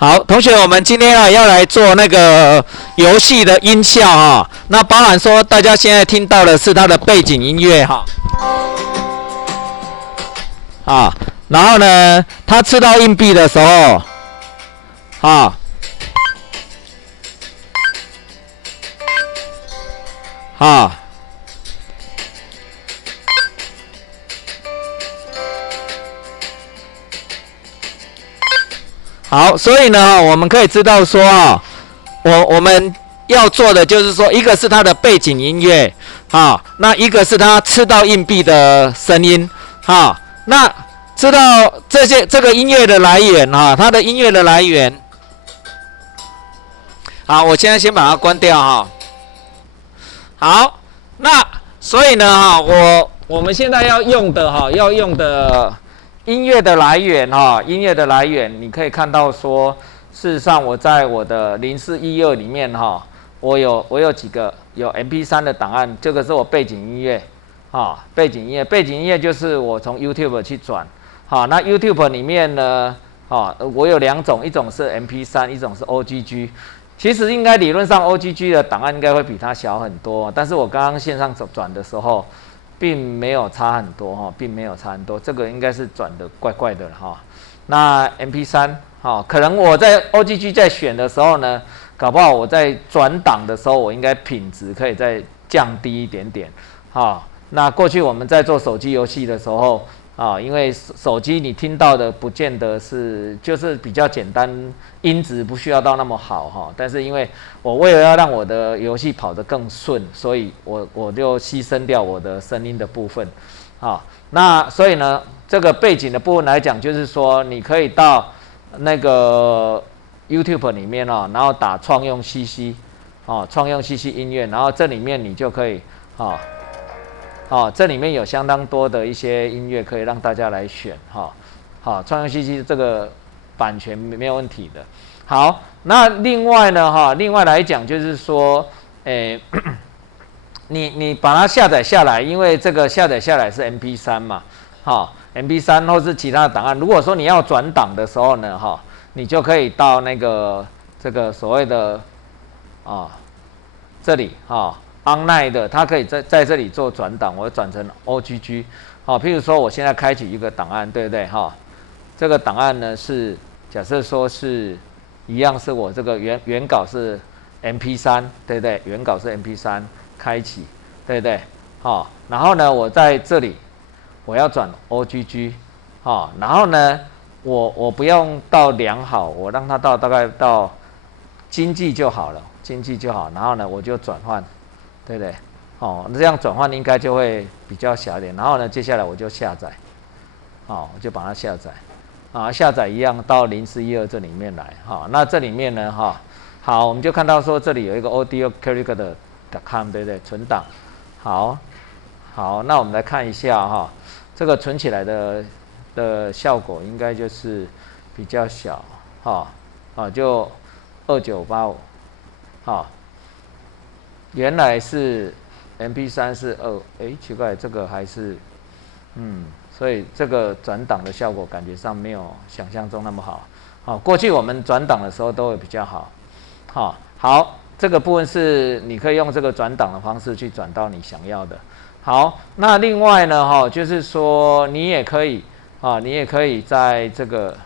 好，同学，我们今天要来做那个游戏的音效啊，那包含说大家现在听到的是它的背景音乐哈，然后呢，它吃到硬币的时候，啊，啊。好，所以呢，我们可以知道说啊，我们要做的就是说，一个是它的背景音乐啊，那一个是它吃到硬币的声音啊。那知道这个音乐的来源啊，它的音乐的来源。好，我现在先把它关掉哈。好，那所以呢哈，我们现在要用的音乐的来源音乐的来源，你可以看到说，事实上我在我的0412里面我有几个有 MP3 的档案，这个是我背景音乐背景音乐就是我从 YouTube 去转那 YouTube 里面呢我有两种，一种是 MP3， 一种是 OGG。其实应该理论上 OGG 的档案应该会比它小很多，但是我刚刚线上转的时候，并没有差很多并没有差很多，这个应该是转的怪怪的那 MP3 可能我在 OGG 在选的时候呢，搞不好我在转档的时候，我应该品质可以再降低一点点那过去我们在做手机游戏的时候因为手机你听到的不见得是就是比较简单，音质不需要到那么好但是因为我为了要让我的游戏跑得更顺，所以我就牺牲掉我的声音的部分那所以呢，这个背景的部分来讲，就是说你可以到那个 YouTube 里面然后打创用 CC 创用 CC 音乐，然后这里面你就可以这里面有相当多的一些音乐可以让大家来选创用 CC 这个版权没有问题的。好，那另外呢另外来讲就是说你把它下载下来，因为这个下载下来是 MP3 嘛MP3 或是其他的档案，如果说你要转档的时候呢你就可以到那个这个所谓的这里online 的，它可以在这里做转档，我转成 OGG 譬如说我现在开启一个档案，对不对这个档案呢是假设说是一样，是我这个原稿是 MP3， 对不对？原稿是 MP3 开启，对不对然后呢我在这里我要转 OGG 然后呢我不用到良好，我让它到大概到经济就好了，经济就好，然后呢我就转换，对不对这样转换应该就会比较小一点。然后呢接下来我就下载我就把它下载下载一样到0412这里面来那这里面呢好，我们就看到说这里有一个 audiocharacter.com 对不对？存档好，那我们来看一下这个存起来的效果应该就是比较小就2985原来是 MP3 是奇怪，这个还是所以这个转档的效果感觉上没有想象中那么好过去我们转档的时候都会比较好好，这个部分是你可以用这个转档的方式去转到你想要的。好，那另外呢就是说你也可以在这个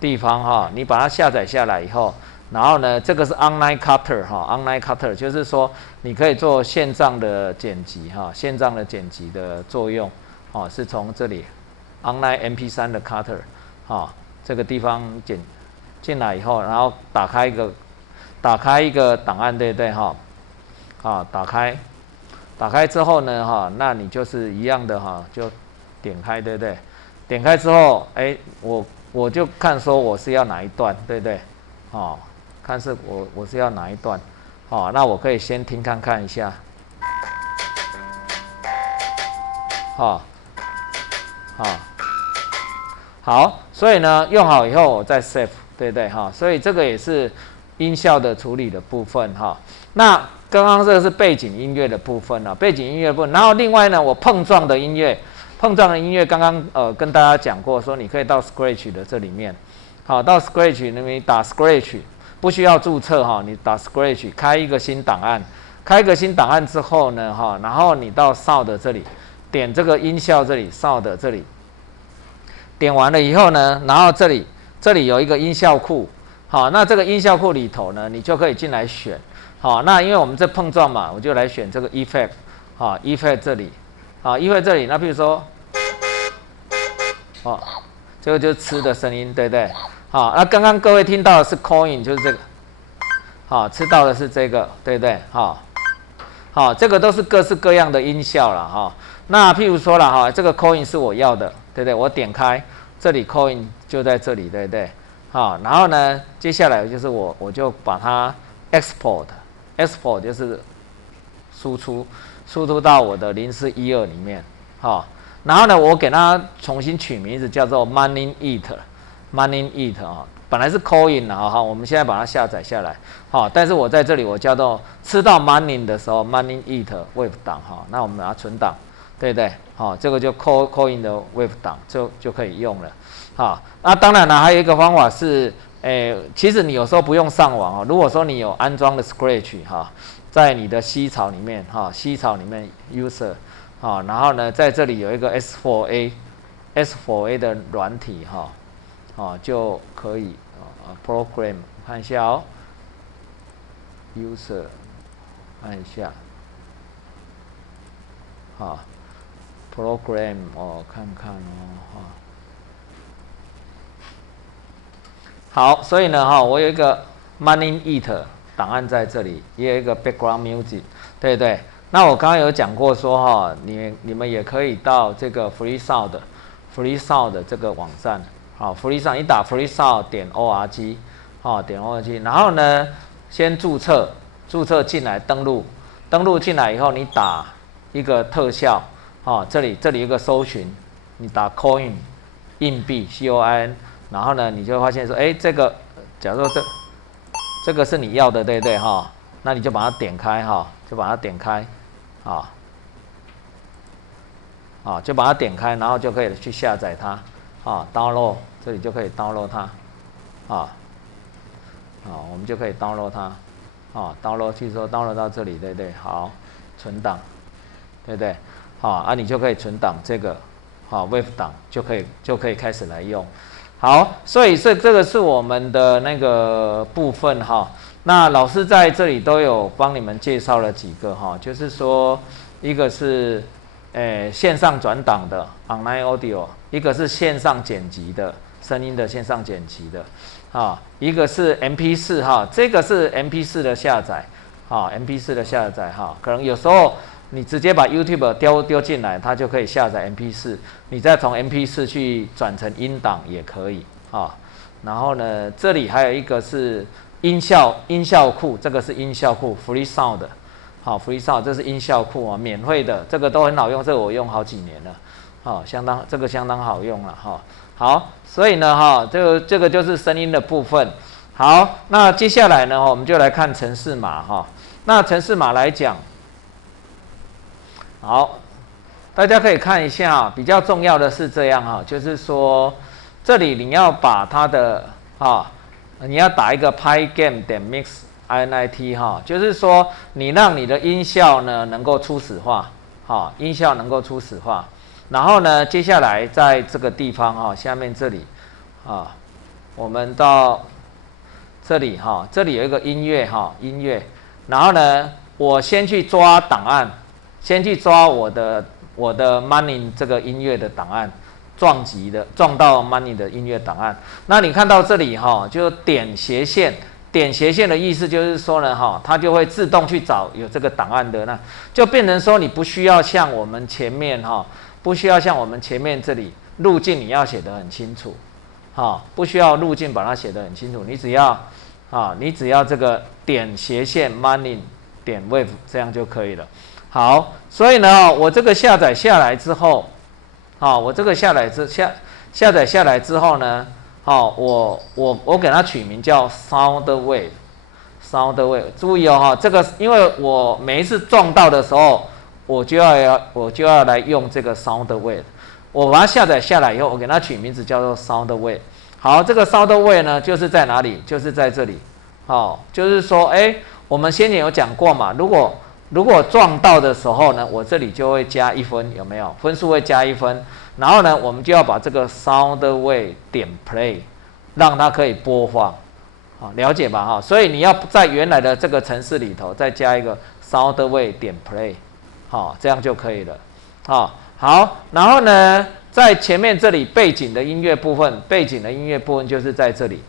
地方你把它下载下来以后，然后呢这个是 online cutter online cutter 就是说你可以做线上的剪辑线上的剪辑的作用是从这里 online MP3 的 cutter 这个地方剪进来以后，然后打开一个档案，对不对打开之后呢那你就是一样的就点开，对不对？点开之后我就看说我是要哪一段，对不对看是我是要哪一段那我可以先听看看一下好，所以呢用好以后我再 save， 对不对所以这个也是音效的处理的部分那刚刚这个是背景音乐的部分背景音乐部分。然后另外呢我碰撞的音乐刚刚跟大家讲过，说你可以到 Scratch 的这里面好，到 Scratch 那边打 Scratch， 不需要注册哈，你打 Scratch 开一个新档案，开一个新档案之后呢哈，然后你到 Sound 这里点这个音效这里 Sound 这里，点完了以后呢，然后这里有一个音效库，好，那这个音效库里头呢，你就可以进来选，好，那因为我们这碰撞嘛，我就来选这个 Effect， 好 ，Effect 这里，好 ，Effect 这里，那比如说，哦，这个就是吃的声音，对不对？好，那刚刚各位听到的是 Coin， 就是这个，好，吃到的是这个，对不对？好，好，这个都是各式各样的音效了哈。那譬如说了哈，这个 Coin 是我要的，对不对？我点开这里 Coin 就在这里，对不对？好，然后呢，接下来就是我就把它 export 就是输出到我的0412里面，好，然后呢，我给它重新取名字叫做 Money Eat 啊，本来是 Coin 啊，哈，我们现在把它下载下来，好，但是我在这里我叫做吃到 Money 的时候 Money Eat Wave 档哈，那我们把它存档，对不对？好，这个就 Coin 的 Wave 档就可以用了。好，那当然了，还有一个方法是，其实你有时候不用上网哦。如果说你有安装的 Scratch 哈，在你的 C 槽里面哈 ，C 槽里面 User 好，然后呢，在这里有一个 S4A 的软体哈，好就可以Program 看一下哦 ，User 看一下，好 ，Program 看看哦哈。好，所以呢，哈，我有一个 Money Eat 档案在这里，也有一个 Background Music， 对不对？那我刚刚有讲过说，哈，你们也可以到这个 Free Sound 这个网站，好 ，Free Sound， 你打 Free Sound 点 org， 好，点 org， 然后呢，先注册进来，登录进来以后，你打一个特效，好，这里有一个搜寻，你打 Coin 硬币 COIN。然后呢，你就会发现说，哎，这个，假如说这个是你要的，对不对哈？那你就把它点开哈，就把它点开，啊，就把它点开，然后就可以去下载它，啊 ，download， 这里就可以 download 它，我们就可以 download 它，download 去说 download 到这里，对不对？好，存档，对不对？好，你就可以存档这个，wave 档就可以开始来用。好，所以这个是我们的那个部分哈。那老师在这里都有帮你们介绍了几个哈，就是说一个是线上转档的 online audio， 一个是线上剪辑的声音的线上剪辑的，一个是 MP4 哈，这个是 MP4 的下载，MP4 的下载哈，可能有时候你直接把 YouTube 丢进来，它就可以下载 MP4， 你再从 MP4 去转成音档也可以啊。然后呢，这里还有一个是音效库，这个是音效库 Free Sound， 好 Free Sound 这是音效库啊，免费的，这个都很好用，这个我用好几年了，这个相当好用了哈。好，所以呢这个就是声音的部分。好，那接下来呢，我们就来看程式码哈。那程式码来讲。好，大家可以看一下，比较重要的是这样哈，就是说这里你要把它的你要打一个 Pygame 点 mix init 哈，就是说你让你的音效呢能够初始化，音效能够初始化，然后呢，接下来在这个地方下面这里我们到这里这里有一个音乐然后呢，我先去抓档案。先去抓我的 Money 这个音乐的档案，撞到 Money 的音乐档案。那你看到这里就点斜线的意思就是说呢它就会自动去找有这个档案的，那就变成说你不需要像我们前面这里路径你要写得很清楚，不需要路径把它写得很清楚，你只要这个点斜线 Money 点 Wave 这样就可以了。好，所以呢，我这个下载下来之后，下载下来之后呢，我给它取名叫 Sound Wave。注意这个因为我每一次撞到的时候，我就要来用这个 Sound Wave。我把它下载下来以后，我给它取名字叫做 Sound Wave。好，这个 sound wave 呢，就是在哪里？就是在这里。好，就是说，我们先前有讲过嘛，如果撞到的时候呢，我这里就会加1分，有没有？分数会加1分。然后呢，我们就要把这个 sound wave 点 play， 让它可以播放。好，了解吧？哈，所以你要在原来的这个程式里头再加一个 sound wave 点 play， 好，这样就可以了。好，然后呢，在前面这里背景的音乐部分，就是在这里。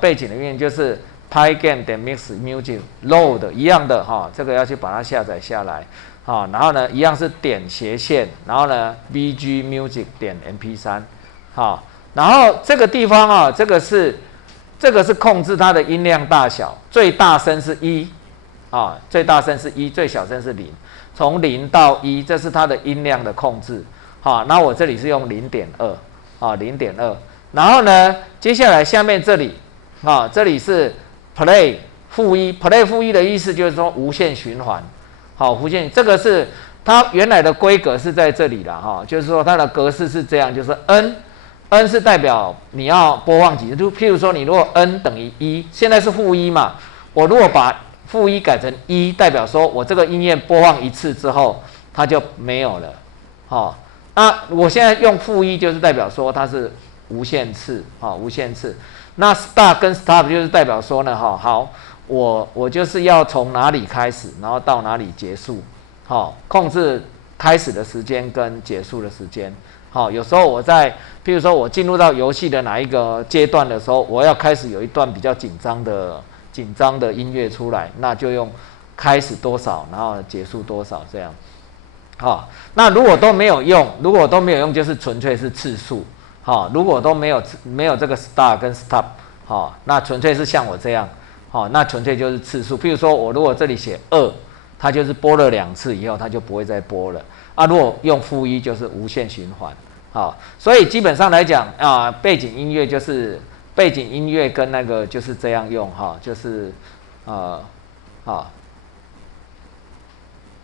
背景的音乐就是 Pygame 点 Mix Music Load 一样的哈，这个要去把它下载下来。然后呢，一样是点斜线，然后呢 VG Music 点 MP3， 然后这个地方这个是控制它的音量大小，最大声是1，最大声是1，最小声是0，从0到1，这是它的音量的控制。那我这里是用 0.2， 0.2， 然后呢，接下来下面这里，这里是 play 负1 ，play 负1的意思就是说无限循环。无限，这个是它原来的规格是在这里了就是说它的格式是这样，就是 n 是代表你要播放几次，就譬如说你如果 n 等于1，现在是负1嘛，我如果把负1改成1，代表说我这个音乐播放1次之后它就没有了。那我现在用负1就是代表说它是无限次，无限次。那 start 跟 stop 就是代表说呢，好，我就是要从哪里开始，然后到哪里结束，控制开始的时间跟结束的时间。有时候譬如说我进入到游戏的哪一个阶段的时候，我要开始有一段比较紧张的音乐出来，那就用开始多少，然后结束多少这样。那如果都没有用，就是纯粹是次数。如果都没有这个 start 跟 stop，那纯粹是像我这样。那纯粹就是次数。譬如说我如果这里写2，它就是播了2次以后，它就不会再播了。如果用负1就是无限循环。所以基本上来讲背景音乐跟那个就是这样用就是